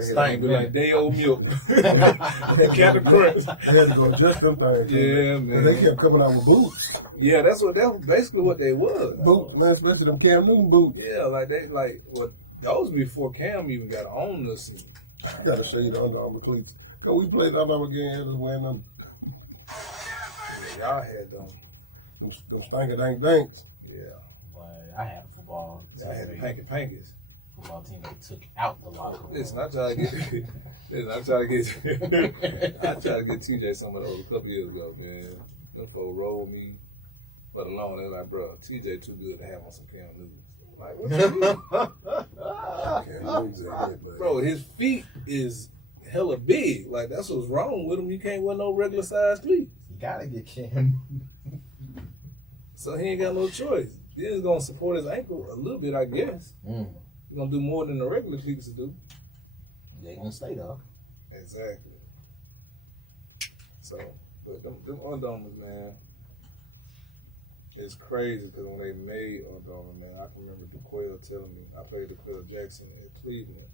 Stank be like day old milk. Captain Crunch. They had to go adjust them things. Yeah, man. They kept coming out with boots. Yeah, that's basically what they was. Boots, man, especially them Cam Newton boots. Yeah, those before Cam even got on us. I gotta show you the Under Armour cleats. Cause we played Under Armour games and wearing them. Yeah, y'all had them. Them stanky dank danks. Yeah. But I had a football team. I had the pankies. Football team that took out the locker room. Listen, I tried to get TJ some of those a couple years ago, man. Them folks rolled me for the lawn. They're like, bro, TJ too good to have on some Cam Newton. Like, what you mean? Bro, his feet is hella big. Like, that's what's wrong with him. He can't wear no regular size cleats. You gotta get Cam. So he ain't got no choice. He's gonna support his ankle a little bit, I guess. He's gonna do more than the regular cleats do. They gonna stay though. Exactly. So, but them Under Armours, man, it's crazy because when they made Under Armour, man, I can remember DeQuell telling me, I played DeQuell Jackson at Cleveland.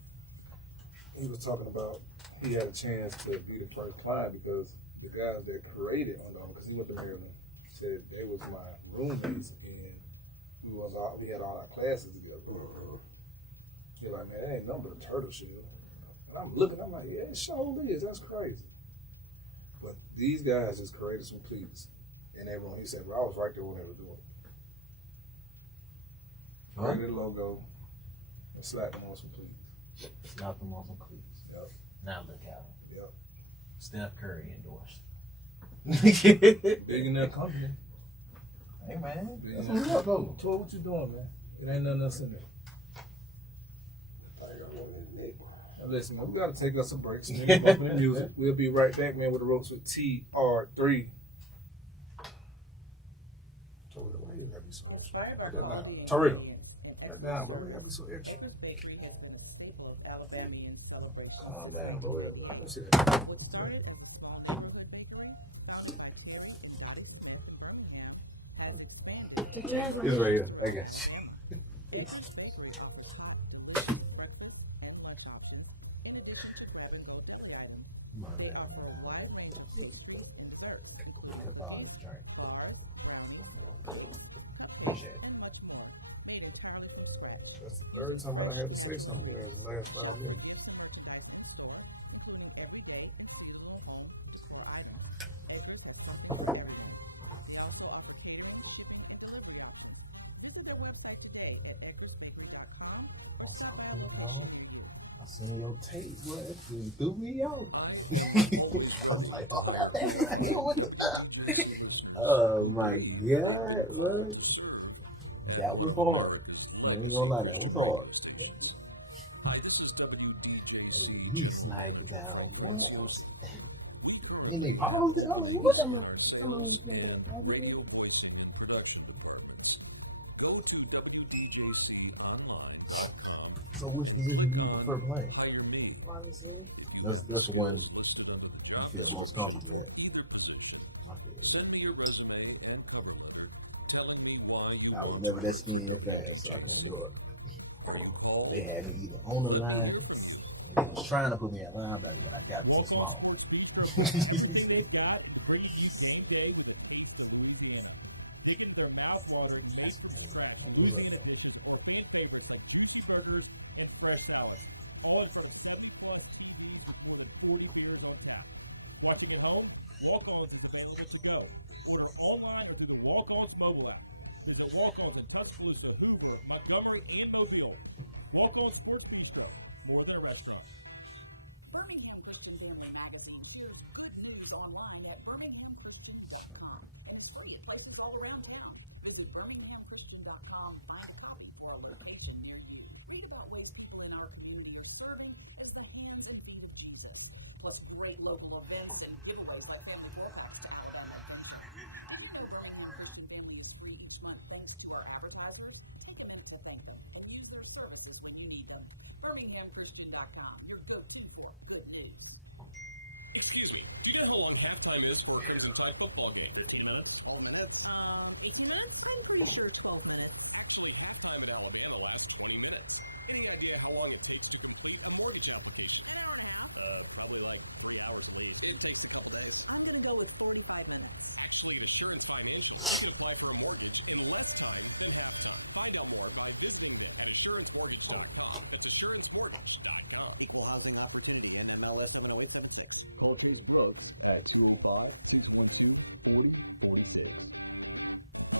He was talking about he had a chance to be the first client because the guys that created Under Armour, because he went to Maryland, said they was my roommates and we had all our classes together. You're like, man, that ain't nothing but a turtle shell. And I'm looking, I'm like, yeah, it sure is. That's crazy. But these guys just created some cleats. And everyone, he said, well, I was right there when they were doing it. Created the logo and slapped them on some cleats. Slapped them on some cleats. Yep. Now look at him. Yep. Steph Curry endorsed. Big in their company. Hey, man. That's what's up, though. Toy, what you doing, man? It ain't nothing else in there. Now listen, man, we got to take us some breaks. Man. The music. We'll be right back, man, with the Ropes with TR3. Why you gotta be so extra? Terrell. That down, bro. You gotta be so extra. Calm down, bro. I can see that. It's right here. I got you. Appreciate it. That's the third time I had to say something in the last 5 minutes. I seen your tape, boy. You threw me out. I was like, oh, oh my God, bro. That was hard. I ain't gonna lie, that was hard. He sniped down once. And they paused it. I was like, what? So which position do you prefer playing? That's the one you feel most comfortable at. I was never that skinny and fast, so I can endure it. They had me either on the line, and they was trying to put me at linebacker, but I got too small. And fresh salad. All from such close with 40 beers on tap. Want to get home? Walk-Ons is the way to go. Order online or through the Walk-Ons mobile app. Visit Walk-Ons in Tuscaloosa, Hoover, Montgomery, and Mobile. Walk-Ons Sports Bistro, more than a restaurant. Birmingham Christian Internet Magazine news online at birminghamchristian.com. That's where you places all around town. Visit birminghamchristian.com for a location. These are ways people in our community are serving as the hands and feet of Jesus. Plus great local events and giveaways like taking more time to help our local community. Free each month thanks to our advertisers, and they can thank them and use their services when you need them. BirminghamChristian.com, your go-to for good news. Excuse me, do you know how long halftime is for a Crimson Tide football game? 15 minutes? 4 minutes? 18 minutes? I'm pretty sure 12 minutes. Actually, halftime at Alabama lasts 20 minutes. Any idea how long it takes to complete a mortgage application? probably like 3 hours away. It takes a couple days. I'm gonna go with 45 minutes. Actually, insurance financing, you can apply for a mortgage in less time. Find out more on visiting insuranceMortgage.com. Insurance Mortgage. Equal housing opportunity. And MLS and 0876. Call Kings Road at 205-222-4042.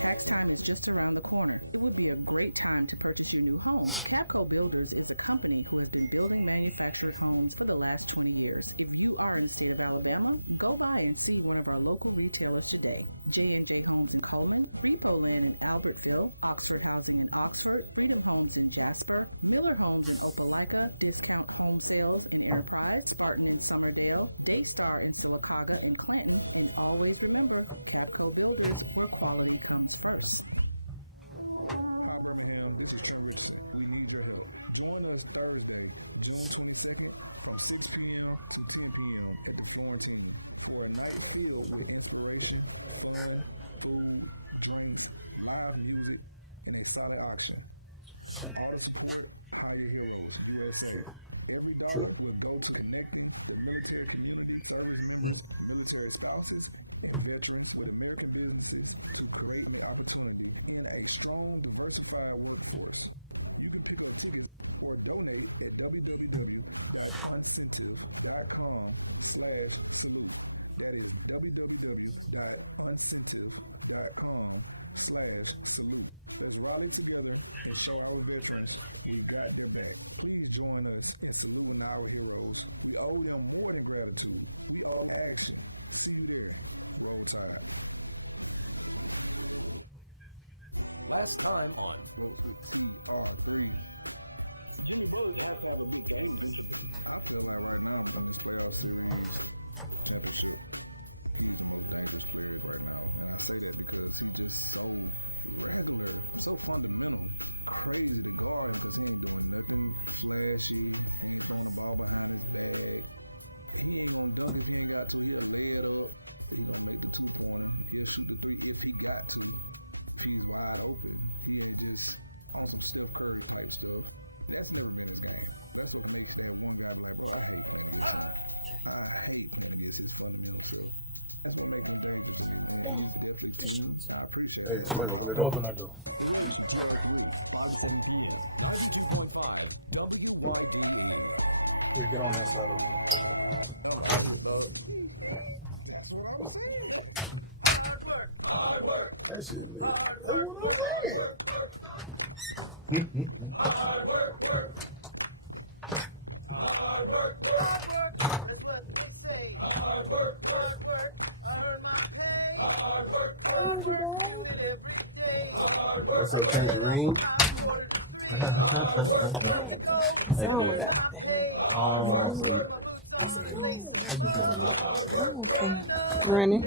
Tax time is just around the corner. It would be a great time to purchase a new home. Cavco Builders is a company who has been building manufacturers' homes for the last 20 years. If you are in the state of Alabama, go by and see one of our local retailers today. J&J Homes in Coleman, Freepo Land in Albertville, Oxford Housing in Oxford, Freedom Homes in Jasper, Miller Homes in Opelika, Discount Home Sales in Enterprise, Spartan in Somerdale, Daystar in Silicaca and Clinton, and always remember, Cavco Builders, where quality comes first. Abraham, Richardson, we leave at join us Thursday, June 22nd at 6 p.m. to 2 p.m. For a night of food inspiration, food, drinks, live music, and a silent auction. Every hour will go to the Nephew, the ministry of community service members, military spouses, and veterans for the American businesses to create an opportunity and a strong, diversified workforce. You can pick up tickets or donate at www.concentive.com/salute. That is www.concentive.com/salute. Let's rally together and show our veterans we got them back. Please join us in saluting our heroes. We owe them more than gratitude. We owe action. See you there. Very time. Last time on Ropes With TR3. We really don't have a good day. I'm telling you right now, I'm say that because it's just so regular, it's so fundamental. Maybe the guard was in there, last year, and came all behind his bag. He ain't gonna dump his nigga out to look the head up. He's gonna make a 2-1. He'll shoot the 2 if he got to. He's wide open. He ain't this off the tip curve like that. That's what it means. That's what they say. One night like that. I hate when it's just I'm gonna make my family. Hey, somebody open it up. Open that door. Here, get on that side over there. That shit, man. That's what I'm saying. What's up, Tangerine? Okay. Running.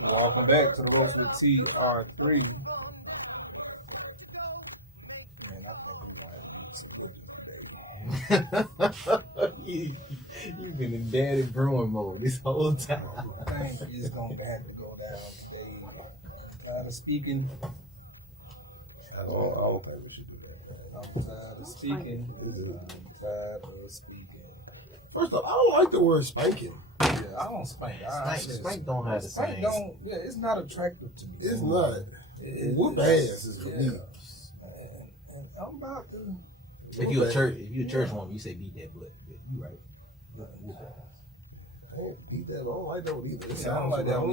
Welcome back to the Ropes With TR3. You've been in daddy brewing mode this whole time. I think it's going to have to go down today. Tired of speaking. Oh, okay, we should do that. I'm tired of speaking. First off, I don't like the word spanking. Yeah, I don't spank. Spank don't have the Spank same. don't. Yeah, it's not attractive to me. It's not. Whoop ass is for me. And I'm about to. If you a church woman, you say beat that butt. Yeah, you right. I ain't beat that. I don't like that one either. Yeah, I don't like that one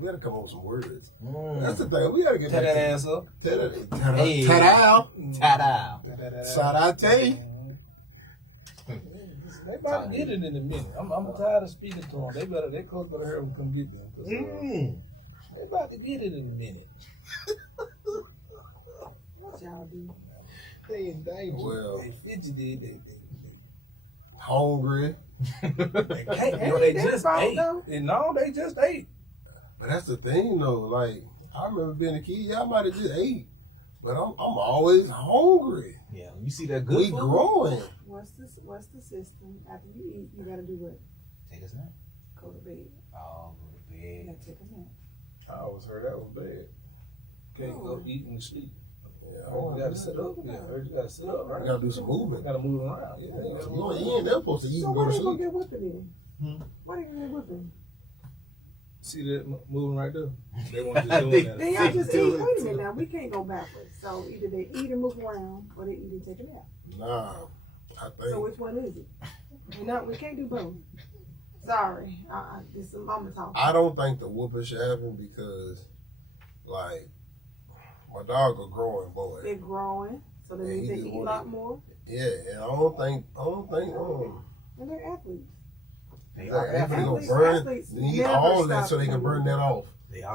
We gotta come up with some words. That's the thing. We gotta get Tear back that to ass up. Hey. Ta-da. Ta-da. Sarate. They about to get it in a minute. I'm tired of speaking to them. They coach better hurry and come get them. They about to get it in a minute. What y'all do? They in danger. Well, they fidgety. They hungry. They can't. They just ate. They just ate. But that's the thing, though. Like, I remember being a kid. Y'all might have just ate, but I'm always hungry. Yeah, you see that good We food? growing. What's the system? After you eat, you gotta do what? Take a snack. Go to bed. Oh, go to You bed. gotta take a nap. I always heard that was bad. Can't go eat and sleep. You gotta sit up. Yeah, you gotta sit up, right? You gotta do some movement. You gotta move around. Yeah, you gotta move You ain't never supposed to eat So and go why to they gonna sleep. get whipping then? Why they gonna get whipping? See that moving right there? They want you doing that. Then y'all just eat. Wait a minute now. We can't go backwards. So either they eat and move around, or they eat and take a nap. Nah, I So think which one is it? We can't do both. Sorry, this is mama talk. I don't think the whooping should happen because, like, my dog are growing, boy. They're growing, so that means they he eat a just lot more. Yeah, and I don't think, And they're athletes. if they gonna burn, they need all that so they can burn that off.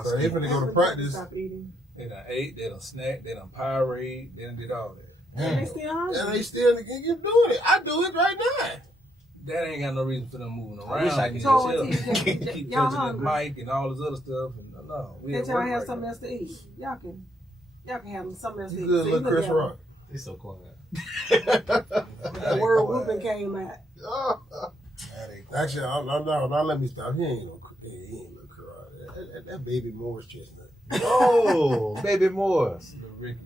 So if they go to practice, Stop eating. They done ate, they done snacked, they done pyrade, they done did all that. And they still hungry. and they still keep doing it. I do it right now. That ain't got no reason for them moving around. I wish I could So Chill. TJ, Keep y'all touching that hungry. mic and all this other stuff. And no, we Can't at y'all work have right something now. else to eat? Y'all can have something else to You eat. good, See, little look Chris at 'em. Rock. He's so quiet. The word whooping came out. Actually, now let me stop. He ain't no cry. That baby Morris chestnut. Oh, baby Morris. Little Ricky.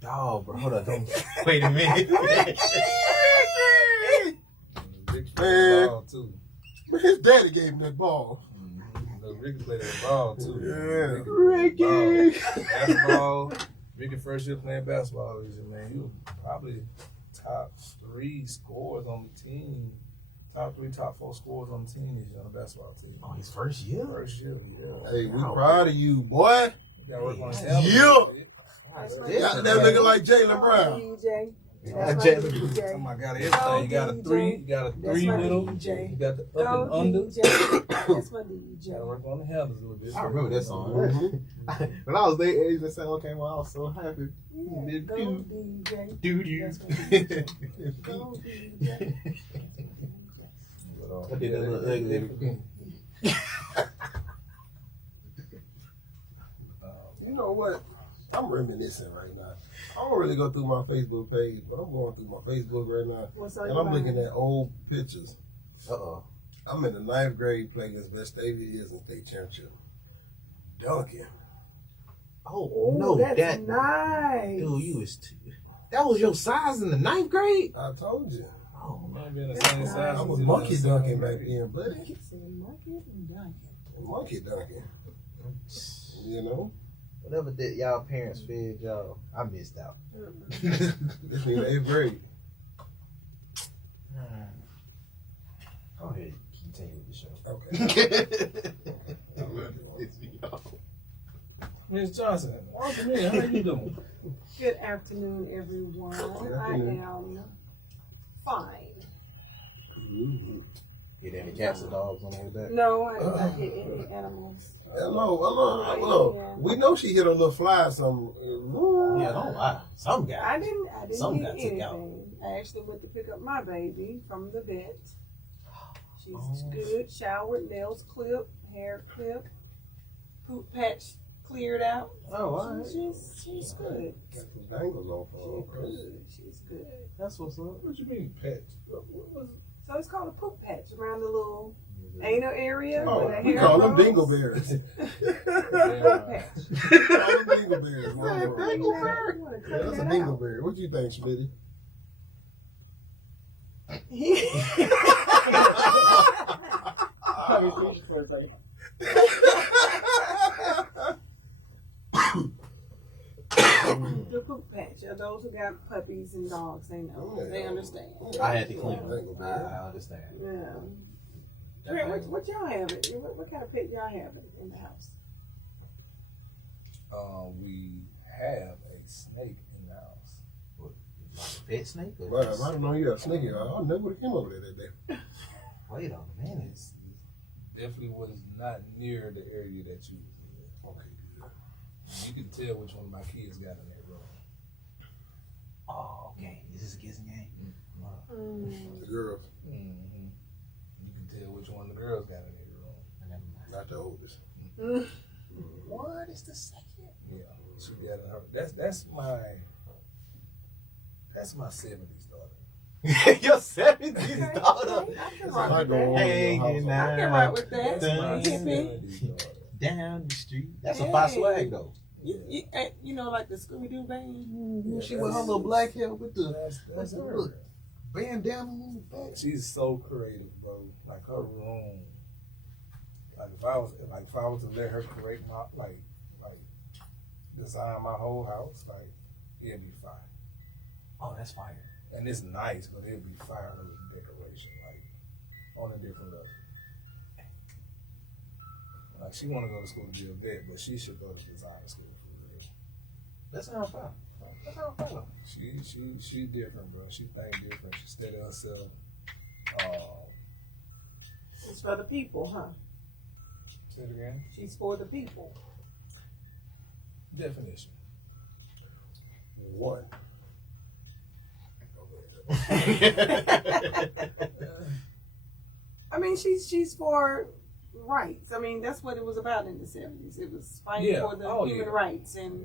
Dog, bro. Hold on. Don't. Wait a minute. Ricky played that ball too. His daddy gave him that ball. Little Ricky played that ball too. Yeah. Ricky. Basketball. Ricky first year playing basketball this year, man. He was probably top 3 scorers on the team. Top 3, top 4 scorers on the team this year on the basketball team. Oh, his first year. First year, yeah. Hey, we proud of you, boy. Gotta work on his Yeah. helmet a little bit. That's That nigga like Jaylen Brown. DJ. Yeah, That's Jay- my DJ. Oh my God, everything. You got a 3, you got a That's 3 my middle, DJ. you got the Go up and under. DJ. That's my Gotta DJ. work on the handles a little bit. I remember that song. Mhm. When I was their age, that song came out. I was so happy. Yeah, go DJ. Doo-doo. That's my DJ. Go DJ. I did that little ugly. You know what? I'm reminiscing right now. I don't really go through my Facebook page, but I'm going through my Facebook right now. What's on And your I'm looking mind? at old pictures. Uh-oh. I'm in the 9th grade playing against Vestavia Hills in state championship. Duncan. Oh, Oh, no, that's that. nice. Dude, you was too. That was your size in the 9th grade? I told you. Oh, man. Might be in the same size. I as was you, monkey the dunking same back grade. then, buddy. So, Market and Duncan. Monkey dunking. You know? Whatever that y'all parents fed y'all, I missed out. This nigga 8th grade. Go ahead, continue with the show. Okay. Miss Johnson, welcome in. How you doing? Good afternoon, everyone. I am fine. Hit any cats or dogs on the way back? No, I did not hit any animals. Hello. We know she hit a little fly or something. Yeah, don't lie. Some guy. I didn't Some hit got took anything. out. I actually went to pick up my baby from the vet. She's Oh. good, showered, nails clipped, hair clipped, poop patch cleared out. Oh, all right. She's good. Got some dangles on for her. She's good. That's what's up. What you mean, pet? What was it? So it's called a poop patch around the little anal area. Oh, where the we hair call them grows. dingleberries. Poop patch. We call them dingleberries. Dingleberry? You wanna Yeah, cut that's a that out? dingleberry. What you think, Smitty? The poop patch. Those who got puppies and dogs, they know. They understand. I had to clean them. Dingleberry. I understand. Yeah. Trent, what y'all have? What kind of pet y'all have in the house? We have a snake in the house. Pet snake? Or Well, if I don't know you got a snake, I never would have came over there that day. Wait a minute. It's definitely was not near the area that you was in. Okay, good. You can tell which one of my kids got in that room. Oh, okay. Is this a kissing game? The girls, Mm-hmm. You can tell which one the girls got in that room. not the oldest. What is the second? Yeah, she got in her. That's my 70s daughter. Your 70s daughter. I can It's rock a lot with going on that. in your Hanging house. I can out rock with that. That's my Dun, Hippie. 70s daughter. down the street. That's a fire swag though. You know, like the Scooby Doo band. She with her little black hair with the That's the her. look bandana on the back. She's so creative, bro. Like her room. Like if I was to let her create my like design my whole house, like it'd be fire. Oh, that's fire. And it's nice, but it'd be fire with decoration, like on a different level. Like she want to go to school to be a vet, but she should go to design school for real. That sounds fun. That sounds fun. She different, bro. She think different. She stay to herself. It's for the people, huh? Say it again. She's for the people. Definition. What? I mean, she's for rights. I mean, that's what it was about in the 70s. It was fighting for the human rights. And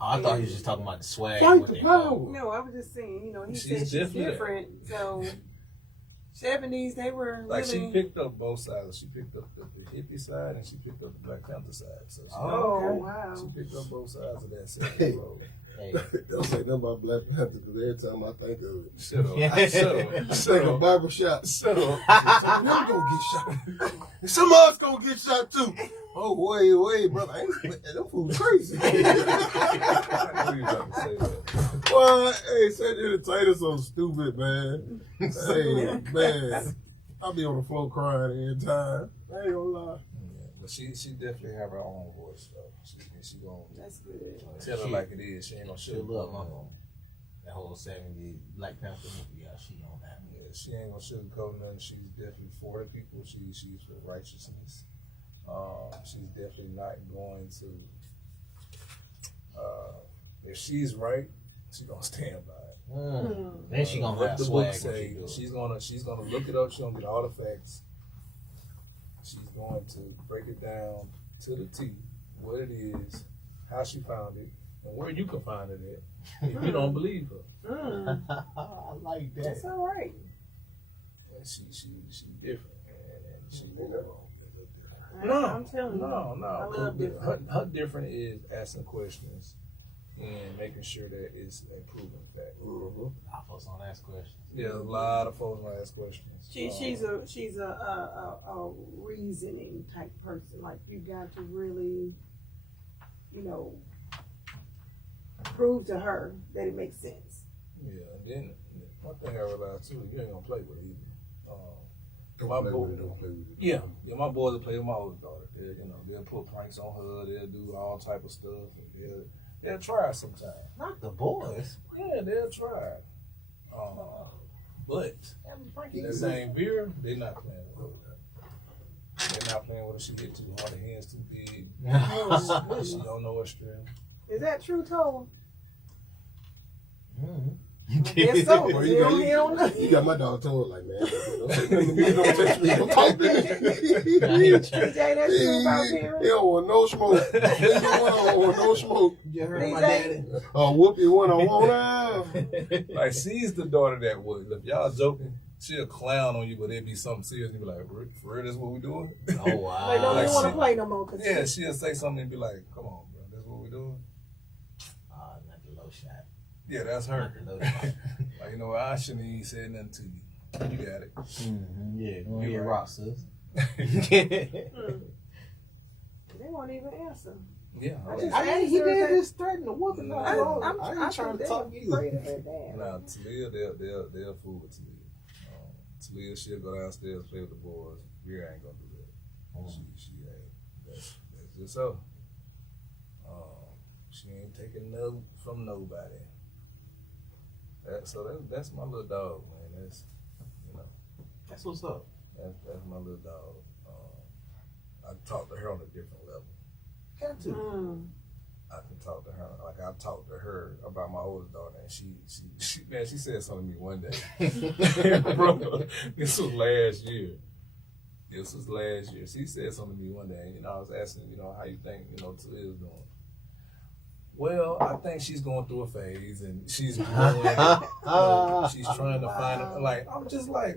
I thought he was just talking about the swag. Fight when the they power. go. no, I was just saying, you know, he She's said she's definitely- different. So 70s, they were Like really. she picked up both sides. She picked up the hippie side and she picked up the Black Panther side. So she, Oh, wow. she picked up both sides of that 70s road. Hey. Don't say nothing about Black Panther because every time I think of it, Shut up. Yeah. Shut I up. think Shut of up. barbershop. Shut up. Some of them gonna get shot. Some of us gonna get shot too. Oh, wait, brother. Them fools crazy. I knew you were about to say that. Well, hey, Saint Entertainer so stupid, man. Hey, man. I be on the floor crying every time. I ain't gonna lie. Yeah, but she definitely have her own voice though. She gonna That's good. tell her like it is. She ain't gonna She sugarcoat love my nothing. mom. That whole 70s Black Panther movie, yeah, she on that. Yeah, she ain't gonna sugarcoat nothing. She's definitely for the people. She's for righteousness. She's definitely not going to. If she's right, she's gonna stand by it. Then she gonna What have the swag book when say, she do it. she's gonna look it up. She's gonna get all the facts. She's going to break it down to the T, what it is, how she found it, and where you can find it at. If you don't believe her, I like that. That's all right. and she different, and she I'm telling you. no. I love different. Her different is asking questions and making sure that it's a proven fact. I folks don't ask questions. There's a lot of folks gonna ask questions. She's a reasoning type person. Like you got to really, you know, prove to her that it makes sense. Yeah, and then one thing I realized too, you ain't gonna play with it either. Don't My play boy- with it, don't play with it. Yeah, my boys will play with my oldest daughter. They'll put pranks on her. They'll do all type of stuff. And they'll try sometimes. Not the boys. Yeah, they'll try. But that same beer, they're not playing with her. They're not playing with her. She get too hard. Her hands too big. She don't know her strength. Is that true, Toll? Mm-hmm. Yes, so. Well, He don't know. you got my dog told like, man, don't say nothing to me, don't touch me, don't talk to me. DJ, that's true about He parents? don't want no smoke. He don't want no smoke. You heard DJ? my daddy. Whoop you when I want out. Like she's the daughter that would. If y'all joking, she'll clown on you, but it'd be something serious. And you be like, for real, that's what we doing? Oh, wow. Like, don't Like even want to she- play no more. Cause Yeah, she'll say something and be like, come on, bro, that's what we doing? Not the low shot. Yeah, that's her. Not the low shot. Like, you know what, I shouldn't even say nothing to you. You got it. Mm-hmm. Yeah, go You ahead, right. rock, sis. They won't even answer. Yeah. He did just threaten to whoop him. I ain't trying to talk either. Afraid of her dad. Now, Talia, they'll fool with Talia. Talia, she'll go downstairs, play with the boys. We ain't gonna do that. She ain't. That's just her. She ain't taking no from nobody. That's my little dog, man. That's, you know, That's what's up. that's my little dog. I talk to her on a different level. Got to. I can talk to her like I talked to her about my oldest daughter, and she said something to me one day. Bro, this was last year. She said something to me one day, and I was asking, how you think, Talia's doing. Well, I think she's going through a phase, and she's growing. She's trying to find it. Like, I'm just like,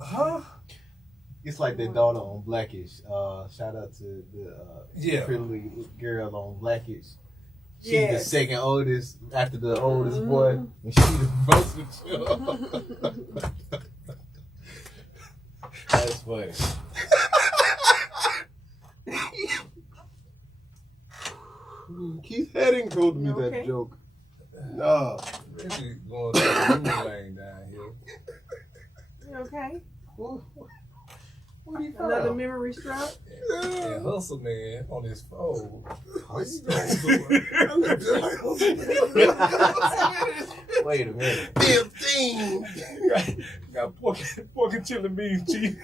huh? It's like that daughter on Blackish. Shout out to the Yeah. pretty girl on Blackish. She's Yes. the second oldest after the oldest boy, and she the most mature. That's funny. Keith Hadding told me You that okay? joke. Nah. Reggie going to the new lane down here. You okay? What do you Another memory stroke? And Hustle Man on his phone. Wait a minute. 15. Got pork and chili beans, chief.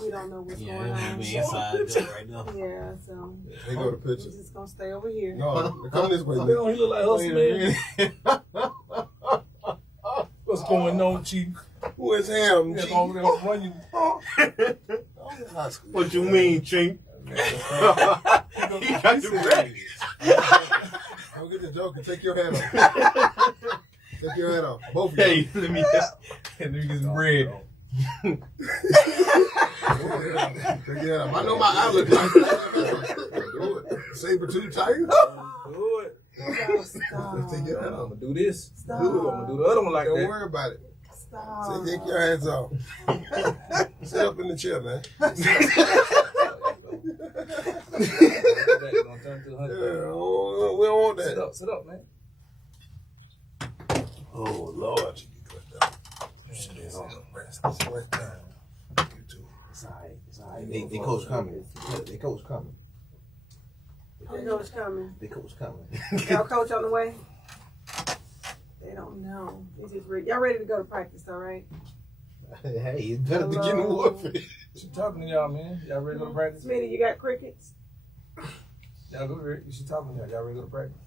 We don't know what's Yeah, going that'd on. be inside joke right now. Yeah, so They go to we're picture. just gonna stay over here. No, come this way. He Nick. look like Hustle Man. What's going on, chief? Who is him? They're Chief? gonna run you. What you mean, Chink? Don't get the joke and take your hat off. Take your hat off. Both of you. Hey, let me get his bread. Take your hat off. I know my eye look like do it. Saber-tooth tiger. Do it. Stop. Take your hat I'm off. gonna do this. Stop. Do it. I'm gonna do the other one like Don't that. worry about it. Stop. Say, take your hands off. Sit up in the chair, man. Gonna turn to 100. We don't want Sit that. up, man. Oh, Lord. It's Sweat time. You too. It's alright. It's alright. They coach coming. They coach coming. They know it's coming. They coach coming. Y'all coach on the way? They don't know. It's just y'all ready to go to practice, all right? Hey, it's better to get in the warfare. She talking to y'all, man. Y'all ready to go to practice? Smitty, you got crickets? Y'all go ready. She talking to y'all. Y'all ready to go to practice?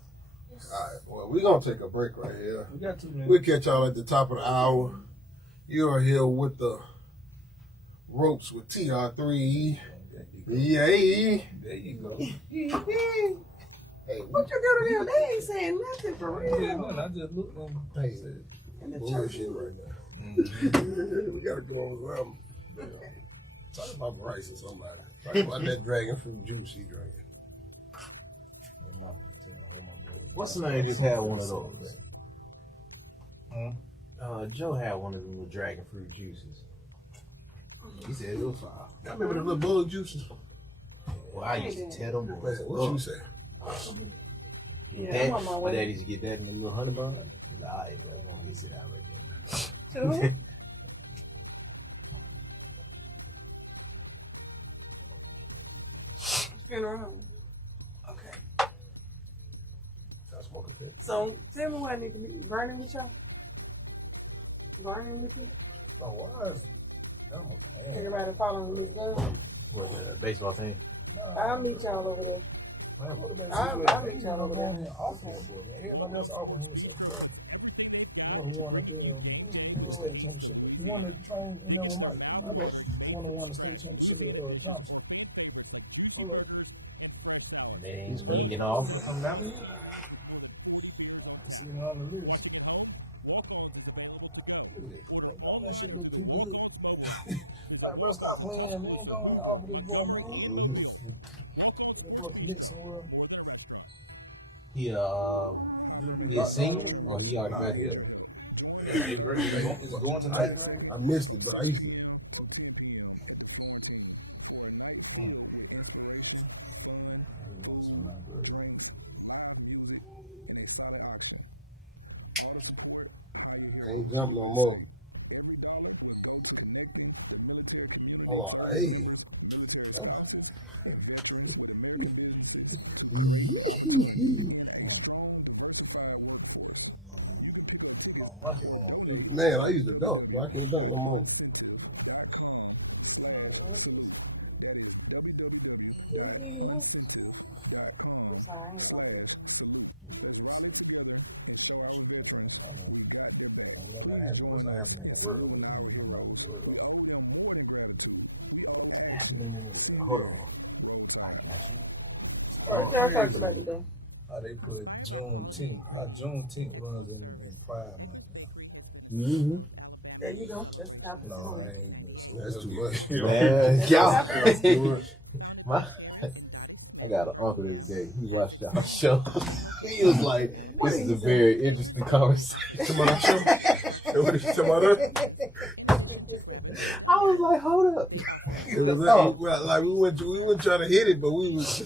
All right, well, we're going to take a break right here. We got 2 minutes. We'll catch y'all at the top of the hour. You are here with the Ropes with TR3. Yay. There you go. Hey, What you do to them? They ain't saying nothing for Yeah, real. man, I just looked and Hey. said, In the bullshit church. right now. We got to go on something. Talk about Bryce or somebody. Talk about that dragon fruit juice he drank. What's the name just had one of those? Huh? Joe had one of them little dragon fruit juices. He said it was fire. I remember the little bug juices. Well, I used to tell them boys. What you say? Yeah, I'm on my My way. dad used to get that in the little honey bun. Alright, this it out right Two? there. Funeral home. Okay. I smoke a fit. So tell me what I need to be burning with y'all. Burning with you? oh, why is, oh, man. Everybody following this gun. What, the baseball team? I'll meet y'all over there. Man, what about I'll you? meet y'all over there. Everybody else offering himself. Who won the state championship? Who won the train, with Mike? Who won the state championship at Thompson? And then he's sneaking off. Come down here. See it on the list. That shit look too good. Like, bro, stop playing, man. Go and offer this boy, man. That boy commit somewhere. He a senior or he already graduated? Is it going to the ninth grade? I missed it, but I used to. Can't jump no more. Hold on, hey. Man, I used to dunk, but I can't dunk no more. I'm sorry, I ain't over there. What's happening in the world? Hold on. I got you. All right, tell us about today. How they put Juneteenth, how Juneteenth runs in Pride Month. Mm-hmm. There you go. That's the top of the No, song. I ain't. That's too much. Man, That's too y'all. much. I got an uncle this day. He watched our show. He was like, "This is a very interesting conversation." Come on, that show. What did you talk about that? I was like, "Hold up." It was like we went trying to hit it, but we was.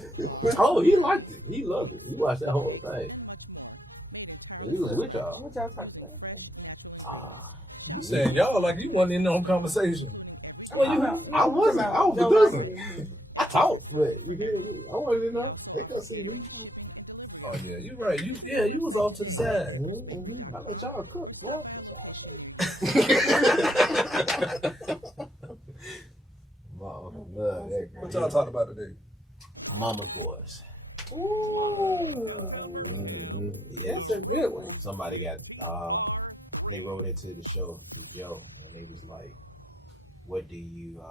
Oh, he liked it. He loved it. He watched that whole thing. He was with y'all. What y'all talking about? You saying y'all like you wasn't in no conversation. Well, I wasn't. I was producing. I talked, but you hear me? I wanted to know. They couldn't see me. Oh yeah, you right. You was off to the side. Mm-hmm. I let y'all cook, bro. That's y'all show. Love that. What y'all talking about today? Mama's boys. Ooh. Yeah, That's a good one. somebody got they wrote into the show to Joe and they was like, what do you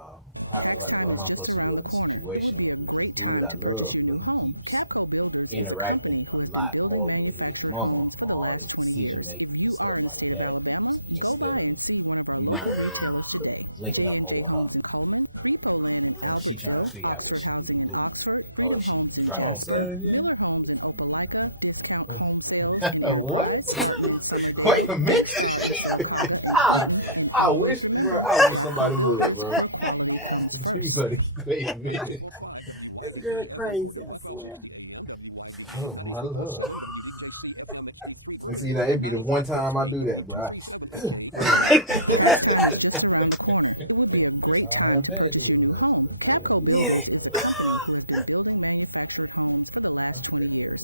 what am I supposed to do in a situation with this dude I love, but he keeps interacting a lot more with his mama on all his decision making and stuff like that instead of, you know what I mean, linking up more with her. And she trying to figure out what she need to do. Or if she need to try. Oh, say yeah. What? Wait a minute. I wish somebody would, bro. You better wait a minute. This girl crazy, I swear. Oh my lord. And see, now it'd be the one time I do that, bro. Yeah.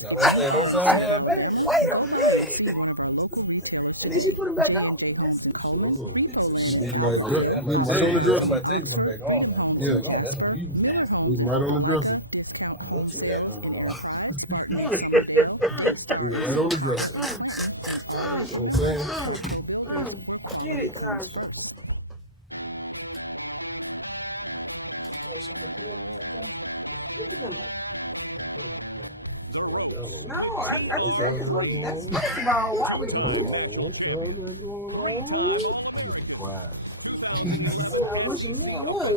Now don't sound half bad. Wait a minute. And then she put him back on. That's some shit. Leave him right on the dresser. Somebody take him back on. Man. Yeah. That's what you. Leave him right on the dresser. What you got going on? Leave him right on the dresser. You know what I'm saying? Get it, Tasha. What you doing? No, I just said it's what that's first of all, why would you do What y'all got going on? I need to be quiet. that? I wish you knew I was.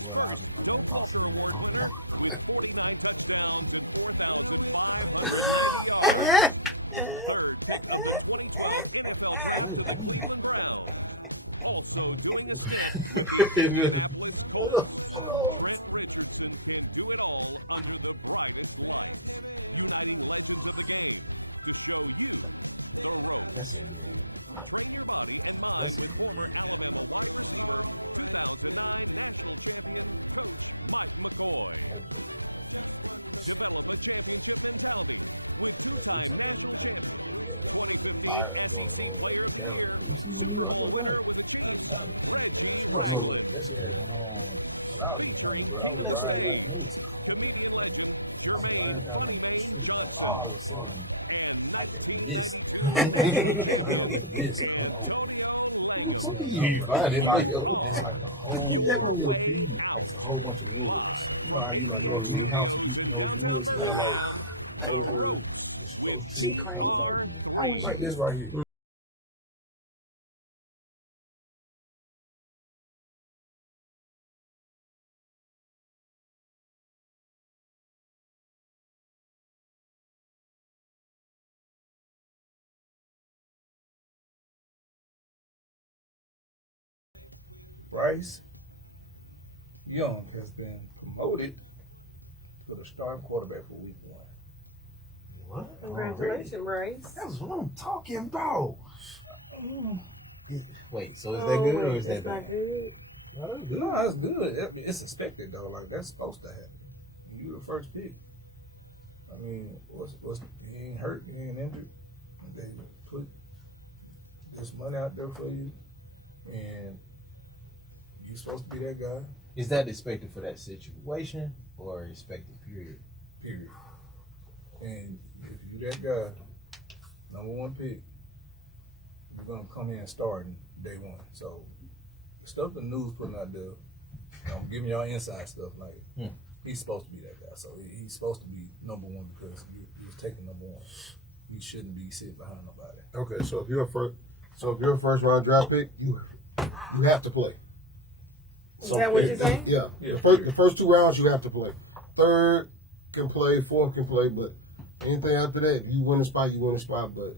Well, I remember that tossing in there. That's a weird. That's a weird. Fire going on like a camera. You see what New York was like? No, that shit had South County, bro. I was riding like this. Riding down the street, all of a sudden, I could miss. Miss come over. You find it like It's like a whole, like it's a whole bunch of woods. You know how you like go to big house and you those woods kind of like over those trees. She crazy. I wish Like this right here. Bryce Young has been promoted to the starting quarterback for week 1. what? Congratulations, Bryce. That's what I'm talking about. Wait, so is Oh, that good wait, or is that it's not bad? good? No, that's good. It's expected though. Like that's supposed to happen. You the first pick. I mean, what's he ain't hurt, he ain't injured. They put this money out there for you, and you supposed to be that guy. Is that expected for that situation or expected period? Period. And if you that guy, number 1 pick, you're gonna come in starting day 1. So the stuff the news putting out there, I'm giving y'all inside stuff like he's supposed to be that guy. So he's supposed to be number 1 because he was taking number 1. he shouldn't be sitting behind nobody. Okay, so if you're a first round draft pick, you have to play. Is that what you're saying? Yeah. Yeah. The first 2 rounds you have to play. Third can play, fourth can play, but anything after that, you win a spot, you win a spot. But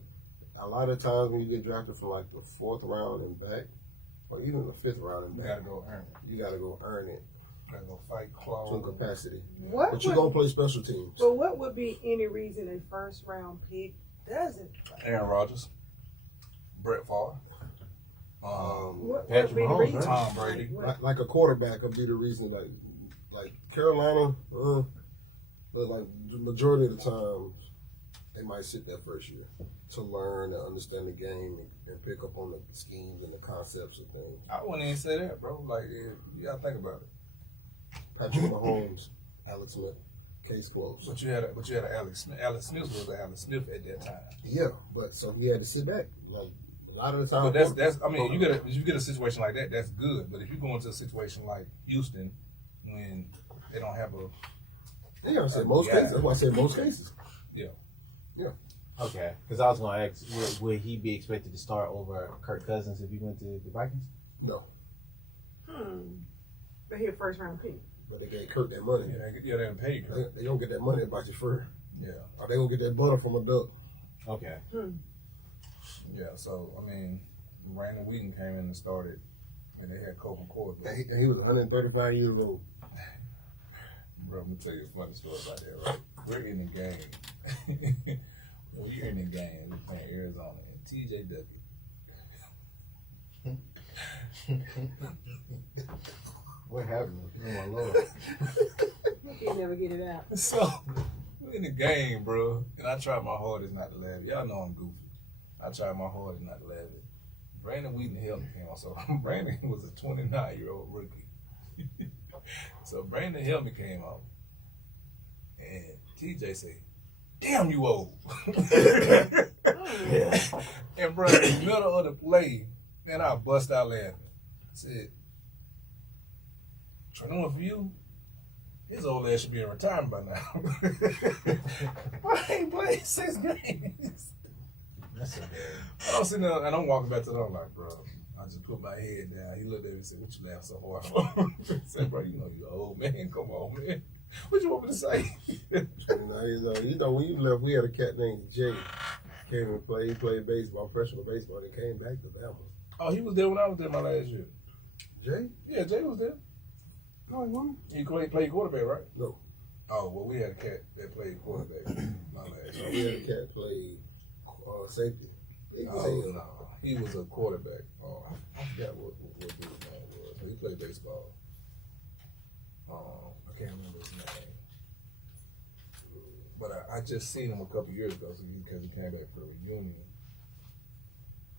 a lot of times when you get drafted from like the 4th round and back, or even the 5th round and You back, gotta go earn it. you gotta go earn it You gotta go fight, to claw. capacity. What But you would, gonna play special teams. but what would be any reason a first round pick doesn't play? Aaron Rodgers, Brett Favre, What Patrick would be the Mahomes, reason? right? Tom Brady. Like a quarterback would be the reason. Like Carolina, but like the majority of the time, they might sit that first year to learn and understand the game and pick up on the schemes and the concepts of things. I wouldn't even say that, bro. Like, you gotta think about it. Patrick Mahomes, Alex Smith, case closed. But you had a Alex Smith. Alex Smith was a Alex Smith at that time. Yeah, but so he had to sit back. Like a lot of the time. But that's. I mean, if you get a situation like that, that's good. But if you go into a situation like Houston, when they don't have a Yeah, I said most cases. That's why I said most cases. Okay, because I was going to ask, would he be expected to start over Kirk Cousins if he went to the Vikings? No, But he a first round pick. but they gave Kirk that money. they didn't pay you. They don't get that money about your fur. Yeah, Or they gonna get that butter from a duck. Okay. yeah. So I mean, Brandon Wheaton came in and started, and they had Colt McCoy. And he was 135 years old. Bro, let me tell you a funny story about that. Right? We're in the game. We're in the game. We're playing Arizona. And TJ Duffy. What happened? Oh, my Lord. He never get it out. So, we're in the game, bro. And I tried my hardest not to laugh. Y'all know I'm goofy. I tried my hardest not to laugh. Brandon Wheaton helmet came on. So, Brandon was a 29-year-old rookie. So, Brandon helmet came off. And TJ said, "Damn, you old." Yeah. And bro, in the middle of the play, man, I bust out laughing. I said, "Trent, for you, his old ass should be in retirement by now." I ain't played 6 games. That's a I'm sitting there and I'm walking back to them like, bro, I just put my head down. He looked at me and said, "What you laugh so hard for?" I said, "Bro, you know you old, man. Come on, man. What you want me to say?" 29 years old. You know, when you left, we had a cat named Jay. Came and played. He played baseball, professional baseball. He came back to Bama. Oh, he was there when I was there my last year. Jay? Yeah, Jay was there. No, he wasn't. He played quarterback, right? No. Oh, well, we had a cat that played quarterback my last year. We had a cat play safety. Oh, no. He was a quarterback. Oh, I forgot what dude's name was. He played baseball. I can't remember his name. But I just seen him a couple years ago because he came back for the reunion.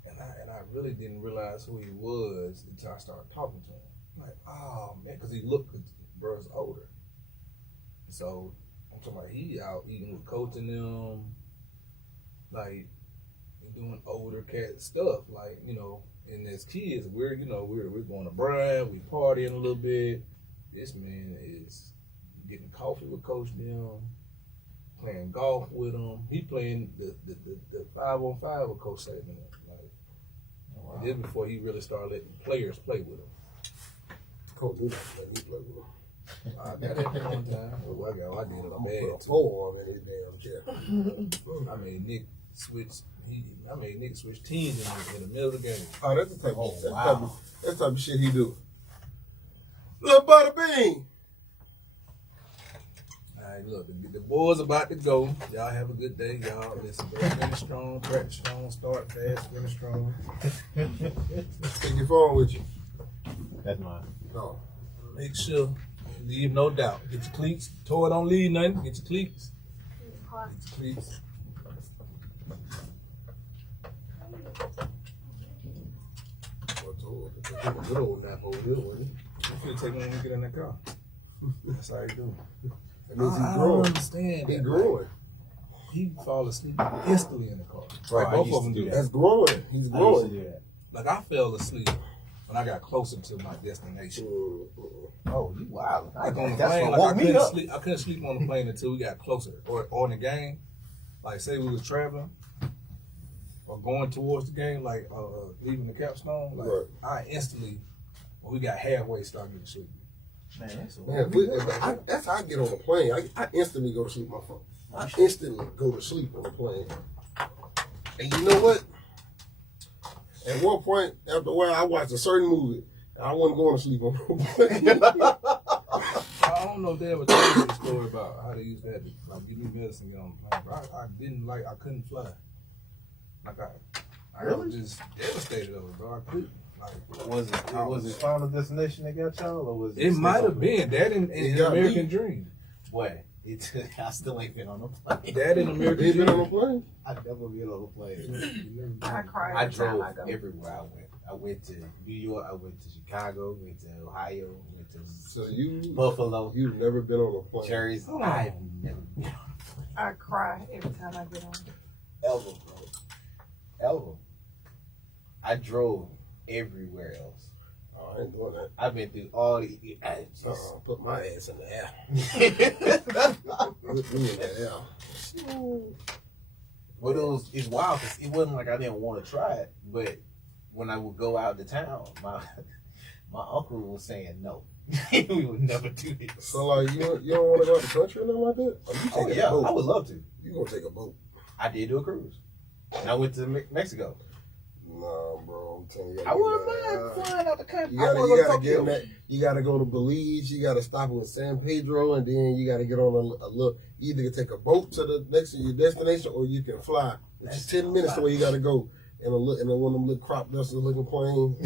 And I really didn't realize who he was until I started talking to him. Like, oh, man, because he looked, bro's older. So, I'm talking about he out eating with Coach and them, like, doing older cat stuff, like, you know, and as kids, we're going to Brian, we partying a little bit. This man is getting coffee with Coach them, playing golf with him. He playing the 5-on-5 with Coach Saban. Like, this before he really started letting players play with him. Coach, he let me play with him. I got it one time. I did it I'm gonna put bad a too. pole on in his damn chair. I made Nick switch. Switch teams in the middle of the game. Oh, that's the type Oh, of wow. that's the type of shit he do. Little butter bean. All right, look, the boys about to go. Y'all have a good day, y'all. Listen, go finish strong, practice strong, start fast, finish strong. Take your phone with you. That's mine. No. Make sure, leave no doubt. Get your cleats. Toy don't leave nothing. Get your cleats. Get your cleats. Good old nap over here, wasn't You feel take one when you get in that car. That's how you do. That means he's I don't growing. understand He's that. growing. He fall asleep instantly in the car. Right, Like I both used of them to do do that. That's growing. He's I used to growing. do that. Like I fell asleep when I got closer to my destination. Oh, you wild. Like on the That's plane, what like woke me up. I couldn't sleep on the plane until we got closer. Or in the game, like say we was traveling, or going towards the game, like leaving the capstone, like Right. I instantly, when we got halfway, started getting sleepy. Man, that's That's how I get on the plane. I instantly go to sleep on my phone. I instantly go to sleep on the plane. And you know what? At one point, after a while, I watched a certain movie. I wasn't going to sleep on the plane. I don't know if they ever told you the story about how they used that to give me medicine to get on the plane. But I couldn't fly. Like I was just devastated over it, bro. I couldn't. Like, was it Final Destination that got y'all, or was it? It might have been that in American Dream. What? I still ain't been on a plane. That in You American ain't been on Dream. a plane? I never been on a plane. I cried. I every time drove I go. everywhere I went. I went to New York. I went to Chicago. Went to Ohio. Went to So Buffalo. you've never been on a plane. Jersey. Oh. I've never been I cry every time I get on. ever, bro. Ever. I drove everywhere else. Oh, I ain't doing that. I've been through all the. I just. Put my ass in the air. Put me in the air. But it's wild because it wasn't like I didn't want to try it, but when I would go out to town, my uncle was saying no, we would never do this. So like you don't want to go out the country or nothing like that? Or you Oh taking yeah, a boat? I would love to. You gonna take a boat? I did do a cruise, and I went to Mexico. Nah, bro. I'm telling you. I wouldn't mind flying out the country. You I gotta, wanna you go gotta to get in Tokyo. that. You gotta go to Belize. You gotta stop in San Pedro, and then you gotta get on a little. Either take a boat to the next to your destination, or you can fly. It's just 10 minutes to where you gotta go. In one of them little crop duster looking plane.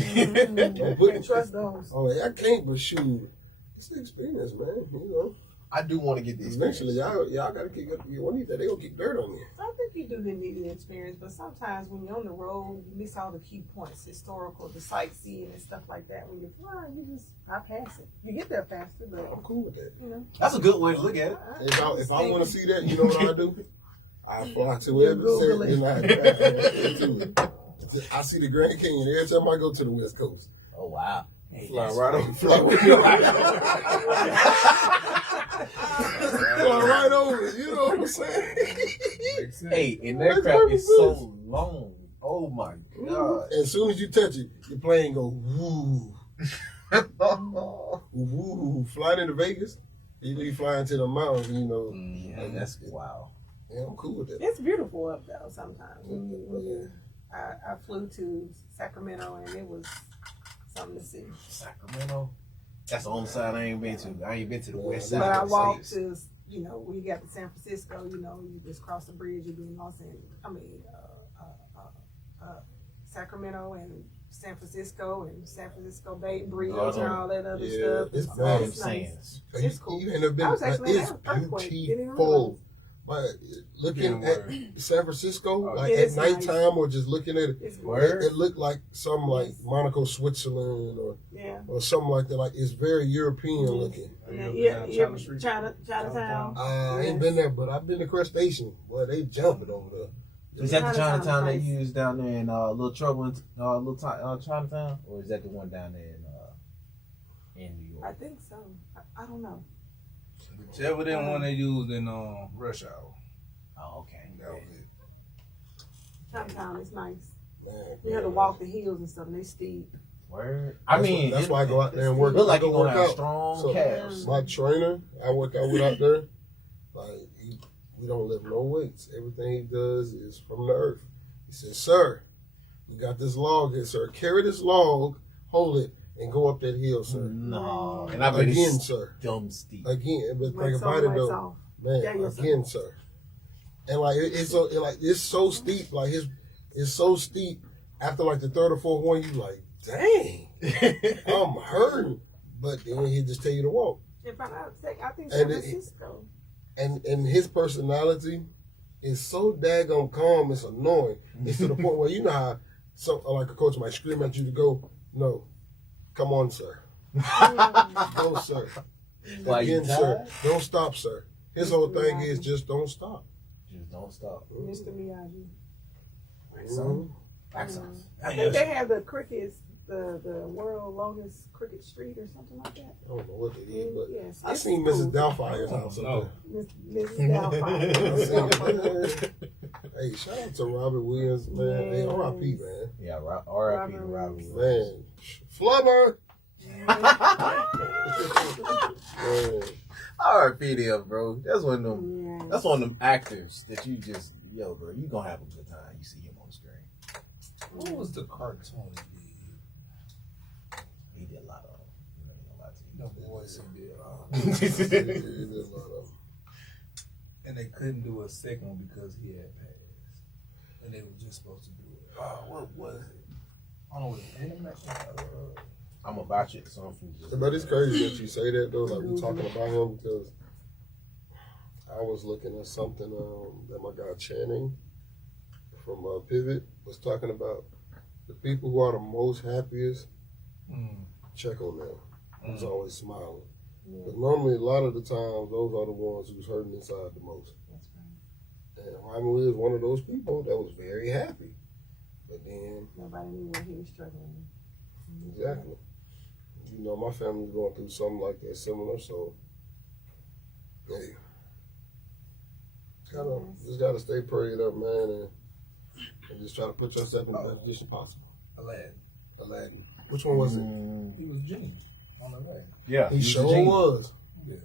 Don't put Can't trust those. Oh, I can't, but shoot, it's the experience, man. You know, I do want to get this. eventually y'all gotta kick up. One of these days they gonna kick dirt on you. I think you do need the experience, but sometimes when you're on the road, you miss all the key points, historical, the sightseeing and stuff like that. When you fly, I pass it. You get there faster, but I'm cool with that. you know. That's a good way to look at it. If I want to see that, you know what I do? I fly to wherever Google it's at, and I see the Grand Canyon every time I go to the West Coast. Oh wow! Fly right over. Fly right over it. You know what I'm saying? Makes sense. Hey, and that That's crap perfect is so long. Oh my god! As soon as you touch it, your plane go woo, woo. Flying into Vegas, you be flying to the mountains. You know, Yeah, that's wow. yeah, I'm cool with that. It's beautiful up though. Sometimes I flew to Sacramento and it was something to see. Sacramento. That's the only side I ain't been to. I ain't been to the west side. But I of the walked states. to, we got to San Francisco, you just cross the bridge, you'll be in Sacramento and San Francisco Bay Bridge and all that other Yeah, stuff. it's All bad. them It's nice. sands. It's cool. You ain't never been. I was actually It's in an earthquake. Didn't even beautiful. But looking at San Francisco, like at it's nice. nighttime, or just looking at it, It's Word. it looked like some like Yes. Monaco, Switzerland, Yeah. or something like that. Like it's very European looking. Chinatown. I ain't been there, but I've been to Crest Station. Boy, they jumping over there. Is that the Chinatown's Chinatown they nice. use down there in Little Trouble in Chinatown, or is that the one down there in New York? I think so. I don't know. Whichever that one they used in Rush Hour. Oh, okay. That was it. Chinatown is nice. Man, You have to walk the hills and stuff, and they steep. Word. That's why I go out there and work. Look like I you're go gonna work have out. strong So, calves. my trainer, I work out with out there. Like we don't lift no weights. Everything he does is from the earth. He says, "Sir, we got this log here, sir. Carry this log, hold it, and go up that hill, sir." No, and I bet Again, it's sir. dumb steep. Again, but think Wax on, about it wax though, off. man. Yeah, yes, sir. Again, sir. And like it's so steep. Like it's so steep. After like the third or fourth one, you like, dang, I'm hurting. But then he just tell you to walk. I think And San it- Francisco. And his personality is so daggone calm, it's annoying. It's to the point where you know how like a coach might scream at you to go, no, come on, sir. Go, sir. Why, you Again, sir. tired? Don't stop, sir. His whole thing is just don't stop. Just don't stop. Mr. Miyagi. Mhm. I think they have the crickets, the world longest cricket street or something like that. I don't know what it is, but Yes, I it's seen cool. Mrs. Doubtfire's house up No. there. Mrs. Doubtfire. I Hey, shout out to Robert Williams, man. Hey, R.I.P. man. Yeah, R.I.P. to Robert Williams. Man, Flubber. Man. R.I.P. to him, bro. That's one of them. That's one of them actors that you just, yo, bro, you gonna have a good time. You see him on the screen. What was the cartoon He did a lot of them. No boys he did. He did a lot of them. And they couldn't do a second one because he had passed. And they were just supposed to do it. What was it? I don't know what it I'm about you something. But it's crazy that you say that though. Like we talking about him because I was looking at something that my guy Channing from Pivot was talking about. The people who are the most happiest, check on them. Who's always smiling. Because normally a lot of the times those are the ones who's hurting inside the most. That's right. And Robin Williams is one of those people that was very happy. But then Nobody knew what he was struggling with. exactly. You know, my family's going through something like that similar, so hey. Just gotta stay prayed up, man, and just try to put yourself in the best position possible. Aladdin. Which one was it? He was Genie on the leg. Yeah. He sure was. Yeah.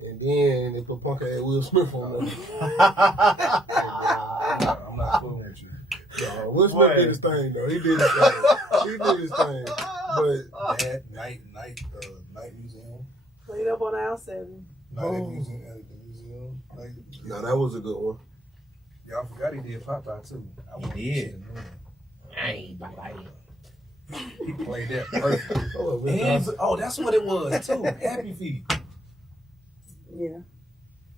And then they put punk ass Will Smith on there. I'm not fooling with you. No, Will Smith did his thing though. He did his thing. But That night museum. Played up on aisle 7. Night at the museum. no, that was a good one. Y'all forgot he did Popeye too. He did. He played that perfect. And, That's what it was too. Happy Feet. Yeah.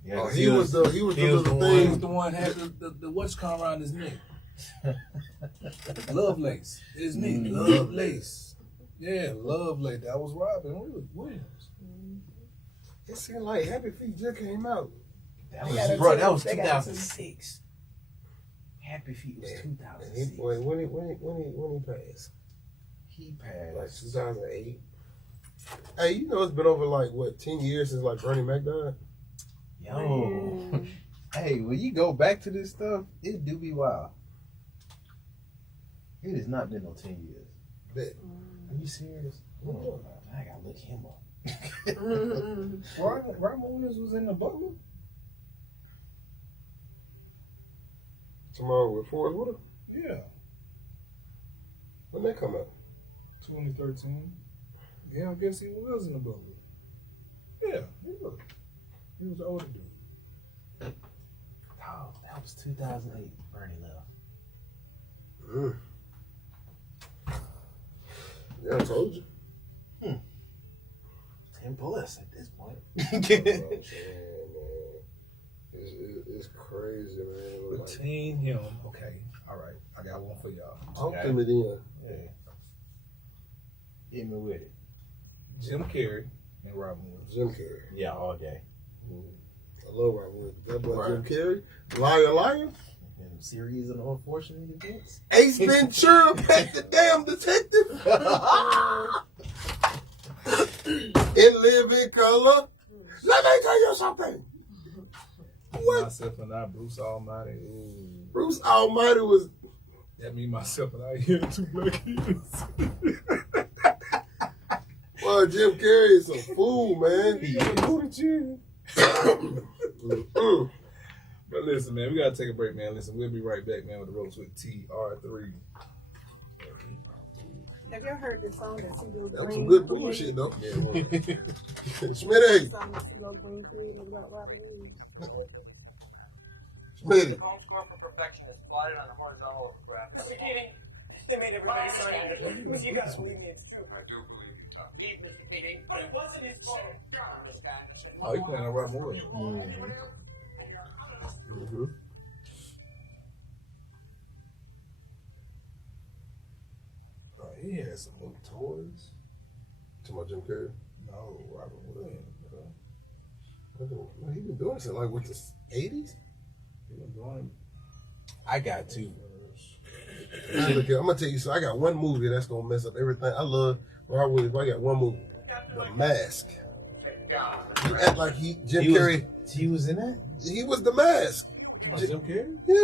Yeah, he was the He was thing. the one had the what's called around his neck. Love lace. His neck. Love lace. Yeah, love lace. That was Robin Williams. It seemed like Happy Feet just came out. That They was, got bro, a that was they got a 2006. Happy Feet was And 2006. when he passed? He Like passed. 2008. Hey, you know it's been over like what 10 years since like Bernie Mac died. Yo. Hey, when you go back to this stuff, it do be wild. It has not been no 10 years. Bet. Are you serious? Oh, I gotta look him up. Robin Williams was in the Butler. Tomorrow with Forrest Whitaker. Yeah, When that come out? 2013. Yeah, I guess he was in the Butler. Yeah, he was. He was the older dude. Oh, that was 2008. Bernie left. Yeah, I told you. 10 plus at this point. It's crazy, man. Like, Between him, okay, all right, I got one for y'all. talk to me then. Yeah. Hit me with it. Jim Carrey and Robin Williams. Jim Carrey. Yeah, all day. I love Robin Williams. That boy Right. Jim Carrey. Liar. And series of unfortunate events. Ace Ventura, Pet the Damn Detective. In Living Color. Let me tell you something. What? Myself and I, Bruce Almighty. Bruce Almighty was. That mean myself and I here in 2 black years. Well, Jim Carrey is a fool, man. But listen, man, we gotta take a break, man. Listen, we'll be right back, man, with the Ropes with TR3. Have you ever heard this song that CeeLo Green? That was some good bullshit, though. Yeah, well, Smitty. Song that CeeLo Green created about Robin Williams. Smitty. Home score for perfection is plotted on a horizontal graph. They made everybody sign it. You guys believe me, it's true. I do believe you, Tom. But it wasn't his fault. oh, you playing on Robin Williams. Mm-hmm. Oh, he had some new toys. To my Jim Carrey. No, Robin Williams, bro. Man, he been doing this in like what the 80s? He been doing I got two. Man, look here, I'm gonna tell you something. I got one movie that's gonna mess up everything. I love Robert Williams. I got one movie, The Mask. You act like Jim Carrey. He was in that? He was The Mask. Jim Carrey? Yeah.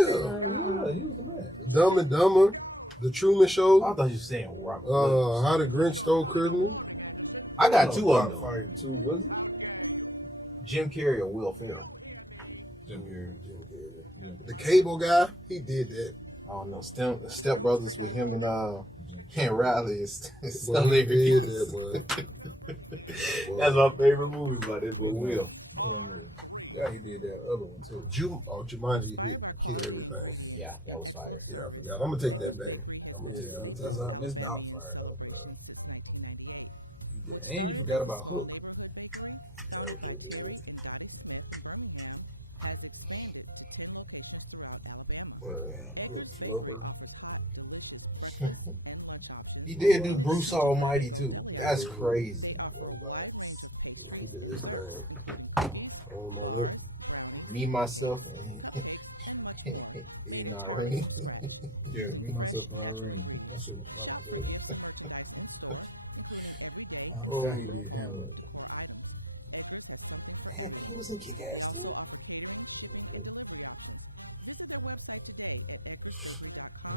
Yeah, he was the man. Dumb and Dumber, The Truman Show, I thought you were saying Robert Williams. How the Grinch Stole Christmas. I got two of them. Fire 2, was it? Jim Carrey or Will Ferrell. Jim Carrey. The Cable Guy, he did that. I don't know. Step Brothers with him and Riley is Boy, he did that, boy. That's my favorite movie, but it's with Will. Yeah, he did that other one too. Jumanji killed everything. Yeah, that was fire. Yeah, I forgot. I'm gonna take that back. That's not Miss Doubtfire though, bro. You did, and you forgot about Hook. Hook, Flubber. He did do Bruce Almighty too. That's crazy. Robots. He did this thing. I don't know that. Me, myself, and Irene. Yeah, me, myself, and Irene. That shit was funny as hell. I forgot he did Hamlet. Man, he was in Kick-Ass too.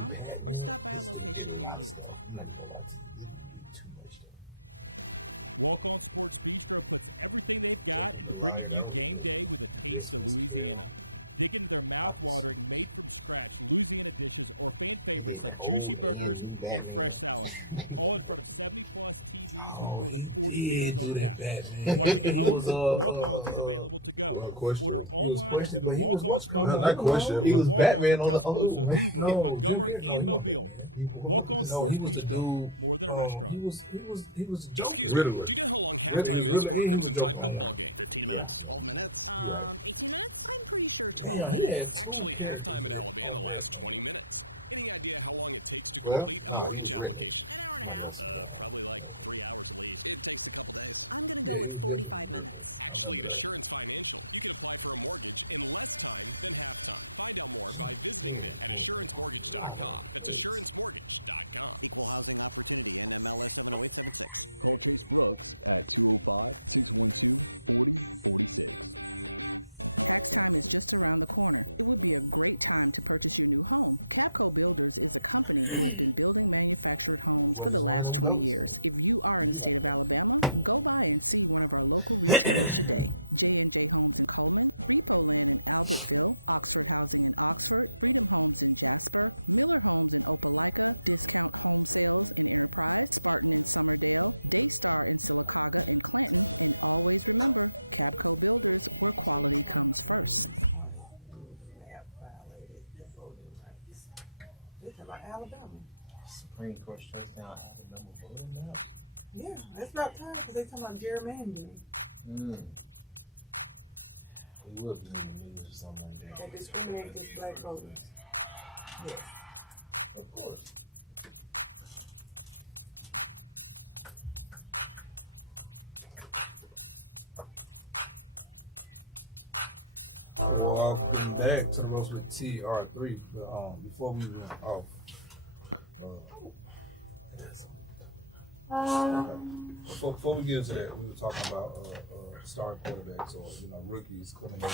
Batman, this dude did a lot of stuff. I'm not gonna lie to you. This dude did too much stuff. The Liar, that was a good one. Christmas Carol. He did the old and new Batman. Oh, he did do that Batman. He was Well, question. he was questioned, but he was what's called? Not question. He was Batman on the old man. No, Jim Carrey. No, he wasn't Batman. He was. No, he was the dude. He was Joker. Riddler. He was Riddler and he was Joker on one. Yeah. You're right. Damn, he had two characters on that one. Well, no, he was Riddler. Somebody else was Yeah, he was definitely Riddler. I remember that. Next time is just around the corner. It would be a great time to purchase a new home. Cacco Builders is a company that building manufactures homes. What is one of them goats? If you are in North Alabama, go by and see one of our local builders. J&J Homes in Coleman, Depot Land in Albertville, Oxford Housing in Oxford, Freedom Homes in Jasper, Mueller Homes in Opelika, Discount Home Sales in Enterprise, Spartan in Summerdale, Daystar in Silicaca and Clinton. And always remember, Cacco Builders work for the town first. They talking about Alabama. Supreme Court strikes down Alabama voting maps. Yeah, that's about time because they talking about gerrymandering. He will be in the news or something like that. That discriminate against black voters. Yes. Of course. Welcome back to the Ropes with TR3. But before we went off, before we get into that, we were talking about star quarterbacks or rookies coming in,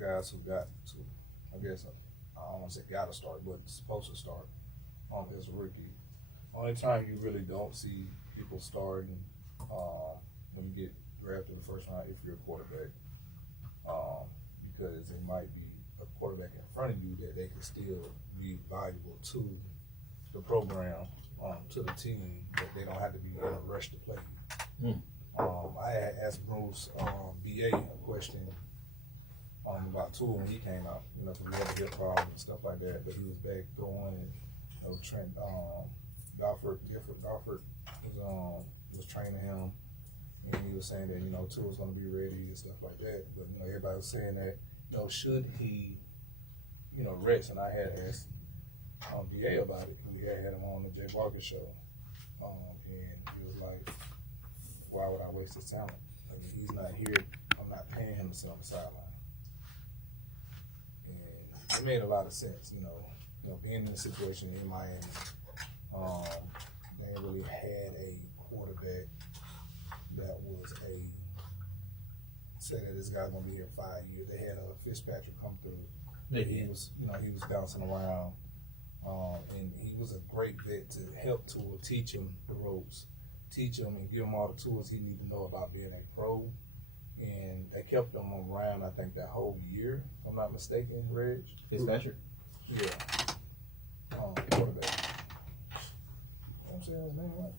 guys who got to, I guess I don't want to say got to start, but supposed to start as a rookie. Only time you really don't see people starting when you get drafted the first round if you're a quarterback, because it might be a quarterback in front of you that they can still be valuable to the program, to the team, that they don't have to be in a rush to play. I had asked Bruce BA a question about Tua when he came out, because we had a hip problem and stuff like that, but he was back going, and Trent Gofford was training him, and he was saying that Tua's going to be ready and stuff like that. But everybody was saying that should he rest, and I had asked BA about it. We had him on the Jay Barker show, and he was like, "Why would I waste his talent? Like, if he's not here, I'm not paying him to sit on the sideline." And it made a lot of sense, being in the situation in Miami. They really had a quarterback that was a said that this guy's gonna be here 5 years. They had Fitzpatrick come through. Yeah. He was, he was bouncing around, and he was a great vet to help Tua, teach him the ropes, teach him and give him all the tools he needed to know about being a pro. And they kept him around, I think, that whole year, if I'm not mistaken, Reg. Fitzpatrick. Yeah. Quarterback. I'm saying his name right.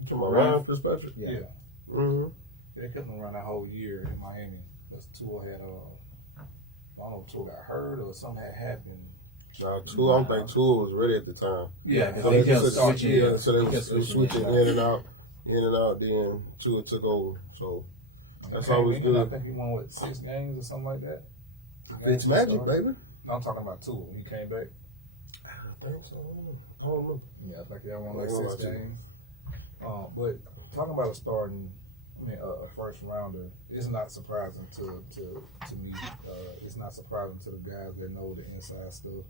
You talking about Ryan Fitzpatrick? Yeah. Mm-hmm. They kept him around that whole year in Miami. Because Tua had, I don't know if Tua got hurt or something had happened. I don't think Tua was ready at the time. Yeah, So they they kept just switching. yeah, so they They kept was switching switching in and out. Then Tua took over. So that's always I good. think he won, 6 games or something like that? It's magic, baby. No, I'm talking about Tua. He came back. I don't know. Yeah, I think they won like Yeah, 6 like two. games. But talking about a first rounder, it's not surprising to me. It's not surprising to the guys that know the inside stuff.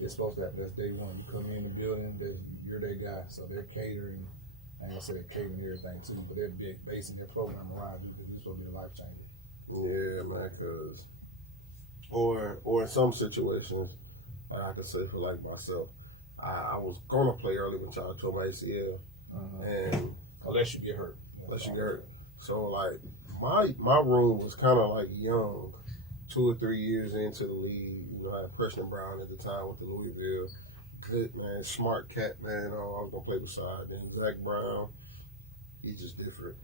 It's supposed to happen. That's day one. You come in the building, you're their guy. So they're catering. I ain't gonna say they're catering everything too, but they're basing their program around you because you're supposed to be a life changer. Yeah, man, because or in some situations, like I could say for like myself, I was gonna play early when y'all tore my ACL, and Unless you get hurt. So like my room was kind of like young, 2 or 3 years into the league. I had Preston Brown at the time with the Louisville. Good man, smart cat man. I was gonna play beside. Then Zach Brown, he's just different.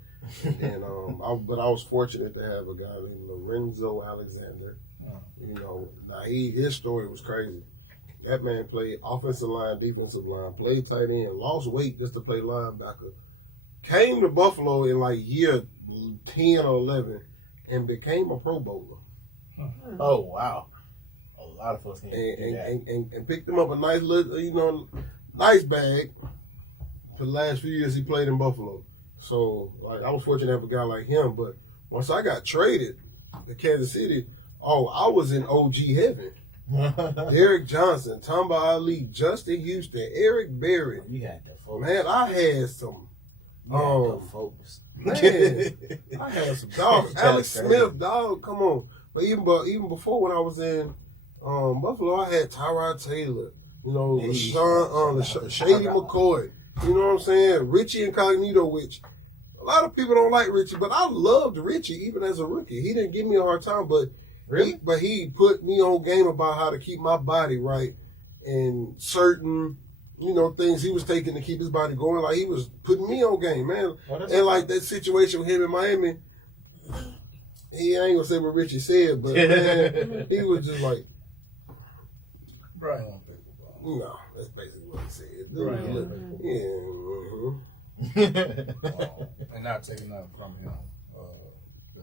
And then, but I was fortunate to have a guy named Lorenzo Alexander. Now his story was crazy. That man played offensive line, defensive line, played tight end, lost weight just to play linebacker. Came to Buffalo in like year 10 or 11 and became a Pro Bowler. Oh wow. A lot of folks need to do that. And picked him up a nice little, nice bag. For the last few years he played in Buffalo. So like I was fortunate to have a guy like him. But once I got traded to Kansas City, I was in OG heaven. Derek Johnson, Tamba Ali, Justin Houston, Eric Berry. You had the folks. Man, I had some. The folks. Man, I had some dogs. Alex Smith, dog, come on. But even before when I was in Buffalo, I had Tyrod Taylor, Shady McCoy. You know what I'm saying? Richie Incognito, which a lot of people don't like Richie, but I loved Richie even as a rookie. He didn't give me a hard time, but he put me on game about how to keep my body right and certain things he was taking to keep his body going. Like he was putting me on game, man. And like that situation with him in Miami, I ain't gonna say what Richie said, but man, he was just like, Brian on paper, bro. no, that's basically what he said. Brian. Yeah. And not taking nothing from him.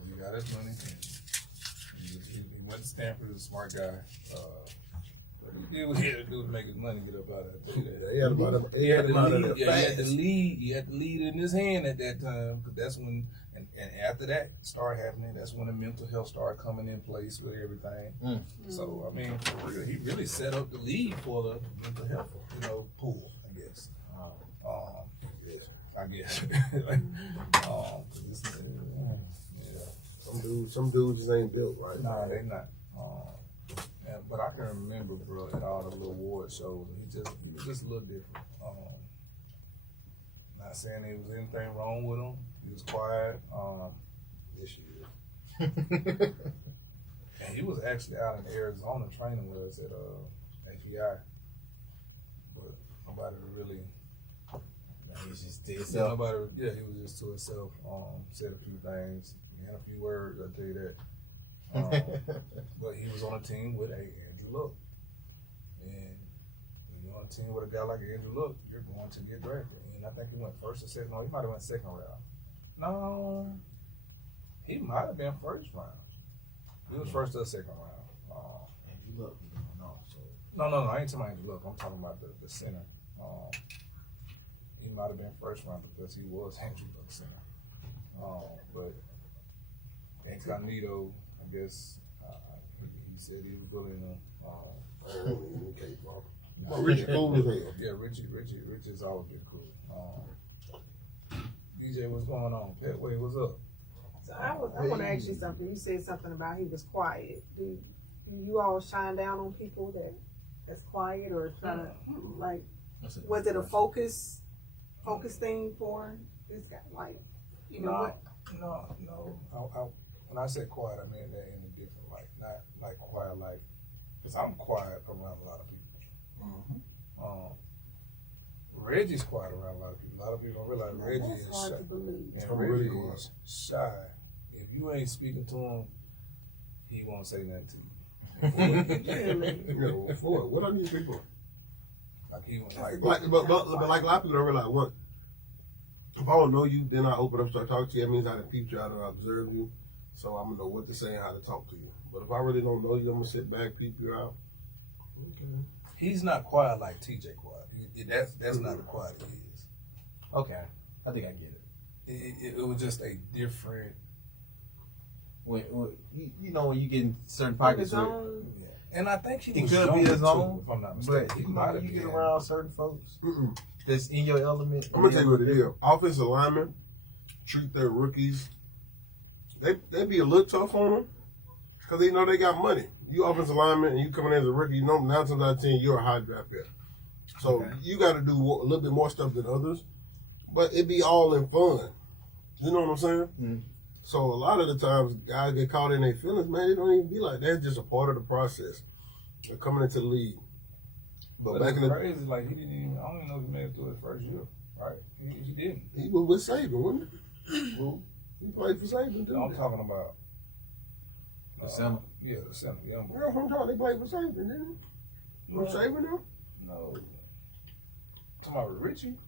He got his money. He went to Stanford, he's a smart guy. He did what he had to do to make his money get up out of it. He had to lead in his hand at that time. Because that's when, and after that started happening, that's when the mental health started coming in place with everything. So, I mean, for real, he really set up the lead for the mental health, pool, I guess. I guess. Some dudes just ain't built right. No, they not. But I can remember, bro, at all the little award shows, he was just a little different. Not saying there was anything wrong with him. He was quiet. This year. And he was actually out in Arizona training with us at HBI. But nobody really. He was just to himself. He was just to himself. Said a few things. He had a few words, I'll tell you that. But he was on a team with Andrew Luck. And when you're on a team with a guy like Andrew Luck, you're going to get drafted. And I think he went first or second. No, he might have went second round. No, he might have been first round. He was first or second round. Andrew Luck, No, I ain't talking about Andrew Luck. I'm talking about the center. He might have been first round because he was Andrew Luck's center. But Incognito, I guess he said he was willing to. Richie cool as hell. Yeah, Richie's always been cool. DJ, what's going on? Petway, what's up? So I want to ask you something. You said something about he was quiet. Do you all shine down on people that's quiet or trying to like? Was it a focus thing for this guy? Like, you know what? No. When I said quiet, I mean that in a different light. Not like quiet, like, because I'm quiet around a lot of people. Reggie's quiet around a lot of people. A lot of people don't realize Reggie is shy. And Reggie is shy. If you ain't speaking to him, he won't say nothing to you. What are these people? Like he was But like a lot of people don't realize what. If I don't know you, then I open up, start talking to you. That means I done peeped you out and observe you, so I'm gonna know what to say and how to talk to you. But if I really don't know you, I'm gonna sit back, peep you out. Okay. He's not quiet like TJ quiet. That's not the quiet he is. Okay, I think I get it. It was just a different. When you know when you get in certain pockets, Yeah. And I think he was could young be his too, own, if I'm not mistaken. but He you might know have you get been. around certain folks that's in your element. I'm gonna tell you what it is. Offensive linemen treat their rookies. They be a little tough on them because they know they got money. You offensive lineman and you coming in as a rookie, you know 9 times out of 10 you're a high draft pick. So you got to do a little bit more stuff than others, but it be all in fun. You know what I'm saying? Mm-hmm. So a lot of the times guys get caught in their feelings, man. It don't even be like that. It's just a part of the process. They're coming into the league. But back in the crazy, like he didn't even. I don't even know if he made it through his first year. Right? He didn't. He was with Saban, wasn't he? Well, he played for Saban too. I'm talking about the center. Yeah, the center. Young boy. Yeah, I'm talking. They played for Saban, didn't he? Was Saban now? No. Talking about Richie?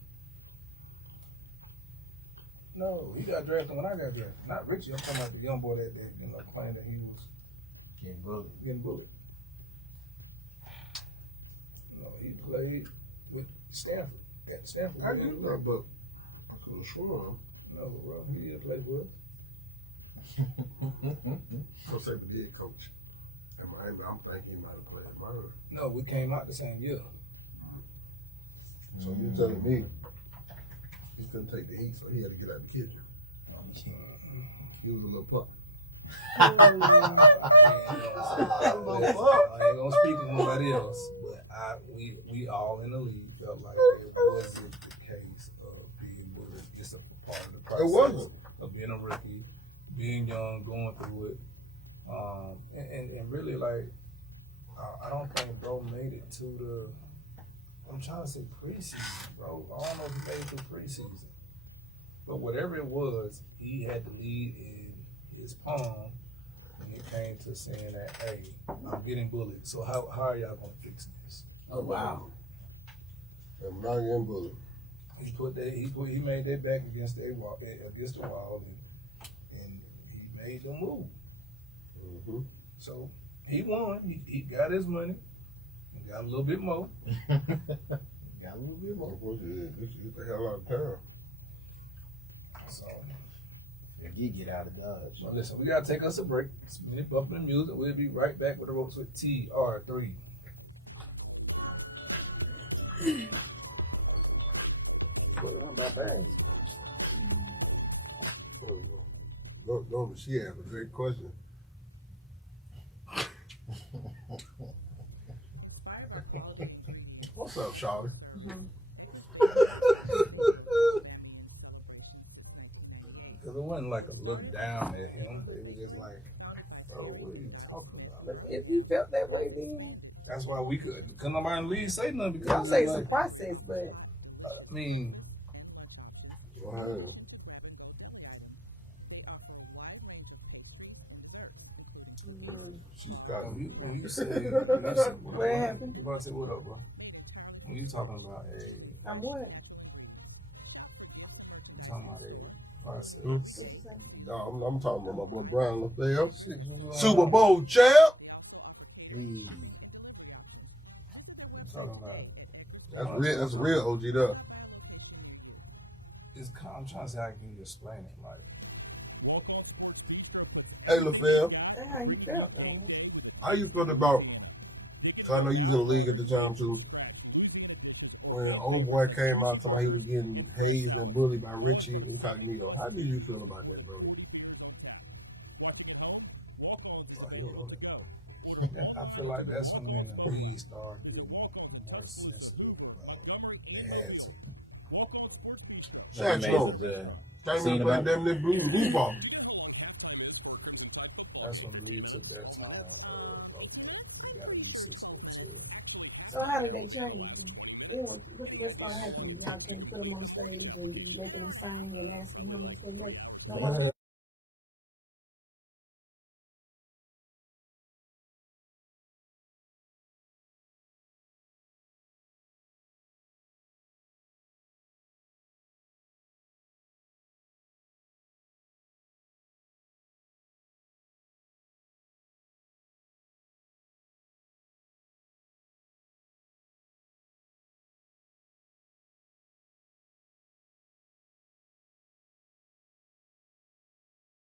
No, he got drafted when I got drafted. Not Richie. I'm talking about the young boy that claimed that he was getting bullied. No, he played with Stanford. At Stanford. I knew that, but I could have sworn. No, well, who did play with? So Saban did coach. I'm thinking he might have played mine. No, we came out the same year. So you're telling me he couldn't take the heat, so he had to get out of the kitchen. He was a little pup. I ain't gonna speak to nobody else, but we all in the league felt like it wasn't the case of being bullied. Just a part of the process. It wasn't. Of being a rookie, being young, going through it, and really like I don't think bro made it to the. I'm trying to say preseason, bro. I don't know if he made it through preseason, but whatever it was, he had to lead in his palm. When it came to saying that, hey, I'm getting bullied. So how are y'all gonna fix this? Oh wow! I'm not getting bullied. He made that back against the wall, and he made them move. Mm-hmm. So he won. He got his money. He got a little bit more. Got a little bit more. Get the hell out of town. So. If you get out of Dodge. Well, listen, we gotta take us a break. Spin up the music. We'll be right back with the Ropes with TR3. No, she asked a great question. What's up, Charlie? Because it wasn't like a look down at him, but it was just like, bro, what are you talking about? But if he felt that way, then That's why we couldn't nobody in the league say nothing I'll because say it's it's a like, process, but I mean, Wow. She's got when you say, What happened? You about to say what up, bro? When you talking about I'm what? you talking about a process. Hmm? What you say? No, I'm talking about my boy Brian LaFleur. Shit, what's going Super on? Bowl champ. Hey. You talking about? That's real OG there. I'm trying to say how can you explain it, like. Hey LaFleur, That's how you felt, though. how you felt about, cause I know you was in the league at the time too, when old boy came out talking about he was getting hazed and bullied by Richie Incognito. How did you feel about that, Brody? Oh, he ain't on that now. Yeah, I feel like that's when the league started getting more sensitive about they had to. Shaq Smoke. Came in playing damn near blue ball. That's when the league took that time. Okay, we gotta be sensitive to it. So how did they change them? What's gonna happen? Y'all can't put them on stage and you make them sing and ask them how much they make. No more?